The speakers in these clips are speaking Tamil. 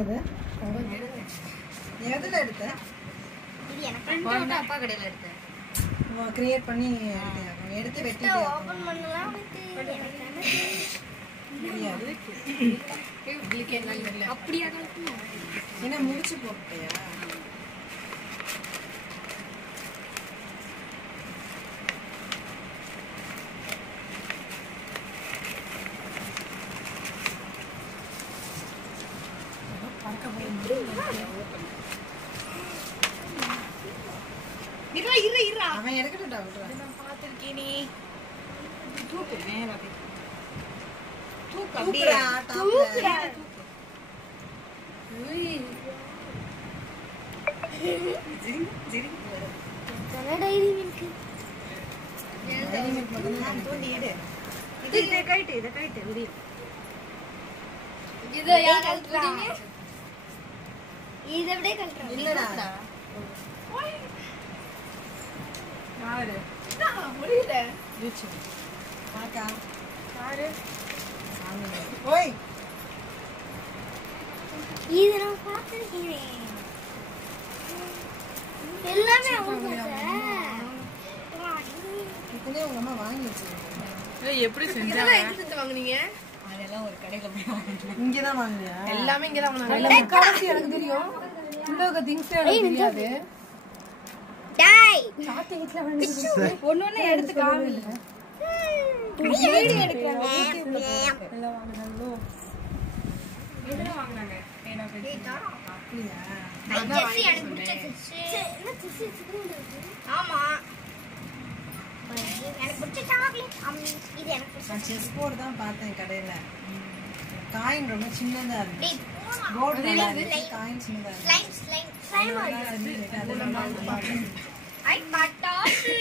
இது எதுல எடுத்த? இது எனக்கு அப்பா கடையில எடுத்தேன். கிரியேட் பண்ணி எடுத்து வெட்டி ஓபன் பண்ணலாம் அப்படியா? என்ன முடிச்சு போட்டியா? அவன் எடுக்கட்டா நான் பாத்துருக்கேனே. தூக்கு நேரா தூக்கு அப்படியே தூக்குடா. ஜிரி டைரி மில்க் மட்டும் தூண்டி எடு. இத கைட்டு உரிய. இத யார் கல்ட்றீங்க? இத விட கல்ட்றீங்க. இல்லடா. யாரு? முடியல. ரிச்சு. பாக்கா. யாரு? சாமி. ஓய். இத நான் பாத்துட்டேனே. எல்லாமே அவங்க இதுலயே உங்க அம்மா வாங்கி வச்சிருக்காங்க. ஏய் எப்படி செஞ்சாங்க? எங்க வாங்குனீங்க? அதெல்லாம் ஒரு கடையில போய் வாங்கிட்டேன். இங்க தான் வாங்குனியா? எல்லாமே இங்க தான் வாங்குனாங்க. கடைசி எனக்கு தெரியும். இன்னொரு திங்ஸ் எனக்கு தெரியாது. டேய் ஸ்டார்டிங்ல வந்து ஒண்ணொண்ணே எடுத்து காமி. வீடியோ எடுக்கறாங்க. எல்லாம் வாங்குனாங்களோ. எதுல வாங்குனாங்க? ஏனா டேய் தாரா அப்படியா? ஐஜெசி எனக்கு பிடிச்ச செஸ். என்ன செஸ் ஆமா. எனக்கு பிடிச்ச சாக்லேட். இது எனக்கு பிடிச்ச நான் செஸ் போர்டு தான் பார்த்தேன் கடையில. காயின் ரொம்ப சின்னதா இருந்துச்சு. டேய் போர்டு நல்லா இருந்துச்சு, காயின் சின்னதா இருந்துச்சு. ஸ்லைம் ஐ பட்டாசு.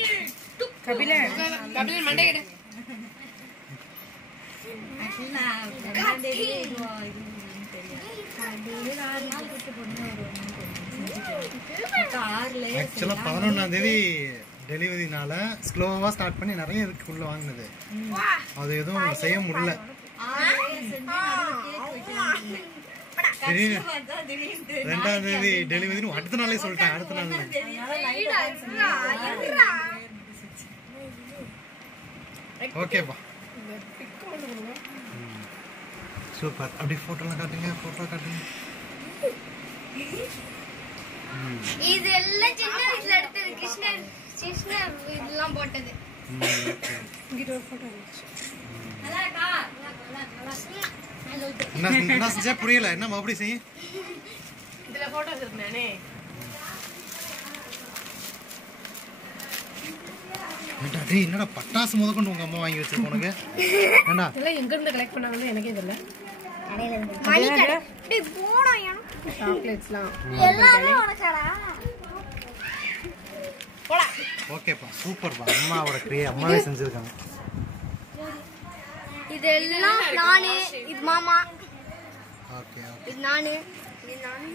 கபிலன் மண்டை எடு. ஆக்சுவலா 11ஆம் தேதி டெலிவரினால ஸ்லோவா ஸ்டார்ட் பண்ணி நிறைய இதுக்குள்ள வாங்கினது. அது எதுவும் செய்ய முடியல. திடீர்னு 2ஆம் தேதி டெலிவரி அடுத்த நாளே சொல்லிட்டேன். அடுத்த நாள் ஓகேப்பா சூப்பர். அப்படி போட்டோலாம் காட்டுங்க. போட்டோ காட்டுங்க. இது எல்லாம் சின்ன வயசுல எடுத்தது. கிருஷ்ணர் இதெல்லாம் போட்டது. இங்க ஒரு போட்டோ இருந்துச்சு. நல்லா இருக்கா? என்ன செஞ்சா புரியல. என்ன மறுபடி செய்ய? இதுல போட்டோஸ் இருக்குனே. டேய் என்னடா பட்டாசு முதற்கொண்டு உங்க அம்மா வாங்கி வச்சிருக்க உனக்கு? ஏண்டா இதெல்லாம் எங்க இருந்து கலெக்ட் பண்ணாங்கன்னு எனக்கே தெரியல. கடையில இருந்து மணி கடை. டேய் போடா எனக்கு. சாக்லேட்ஸ்லாம். எல்லாமே உனக்குடா. போடா. ஓகேப்பா சூப்பர்ப்பா. அம்மாவோட அம்மாவே செஞ்சிருக்காங்க. இதெல்லாம் நானு, இது மாமா. ஓகே இது நானு, இது நானு.